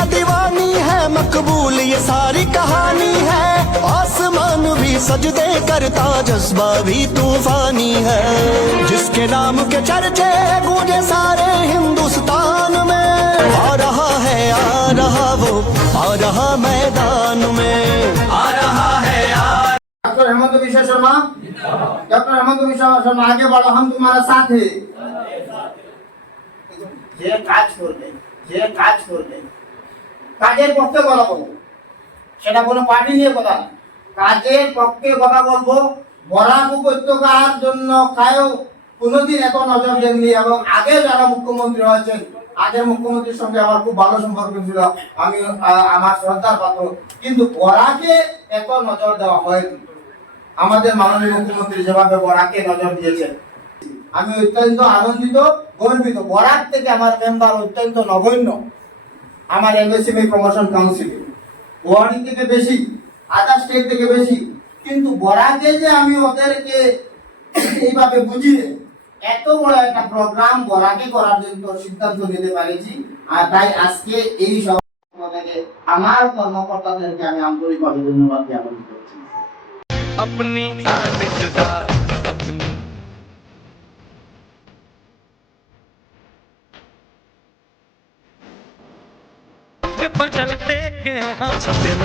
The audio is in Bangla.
दुनिया दीवानी है, मकबूल ये सारी कहानी है। आसमान भी सजदे करता, जज्बा भी तूफानी है। जिसके नाम के चर्चे गूंजे सारे हिंदुस्तान में, आ रहा है आ रहा वो, आ रहा मैदान में, आ रहा है डॉक्टर हेमंत विश्व शर्मा, डॉक्टर हेमंत विश्व शर्मा आगे बढ़ो, हम तुम्हारा साथ है। যে কাজ করবে, যে কাজ করবে, কাজের পক্ষে কথা বলবো, সেটা কোনো পার্টি নিয়ে কথা না, কাজের পক্ষে কথা বলবো। বরাক উপত্যকার জন্য কায়ও কোনোদিন এত নজর দেননি, এবং আগে যারা মুখ্যমন্ত্রী হয়েছেন, আগের মুখ্যমন্ত্রীর সঙ্গে আমার খুব ভালো সম্পর্ক ছিল, আমি আমার শ্রদ্ধার পাত্র, কিন্তু বরাকে এত নজর দেওয়া হয়নি। আমাদের মাননীয় মুখ্যমন্ত্রী যেভাবে বরাকে নজর দিয়েছেন, আমি অত্যন্ত আনন্দিত, গর্বিত। বরাক থেকে আমার মেম্বার অত্যন্ত নগণ্য, আমার এমএসএমই প্রমোশন কাউন্সিল গুয়াহাটি থেকে বেশি, আদার স্টেট থেকে বেশি, কিন্তু বরাকে যে আমি ওদেরকে এইভাবে বুঝিয়ে এত বড় একটা প্রোগ্রাম বরাকে করার জন্য সিদ্ধান্ত নিতে পারেছি। আর তাই আজকে এই সব থেকে আমার কর্মকর্তাদেরকে আমি আন্তরিকভাবে ধন্যবাদ জ্ঞাপন করছি। अपनी शान जुदा अपनी पर चलते हैं हम सब दिन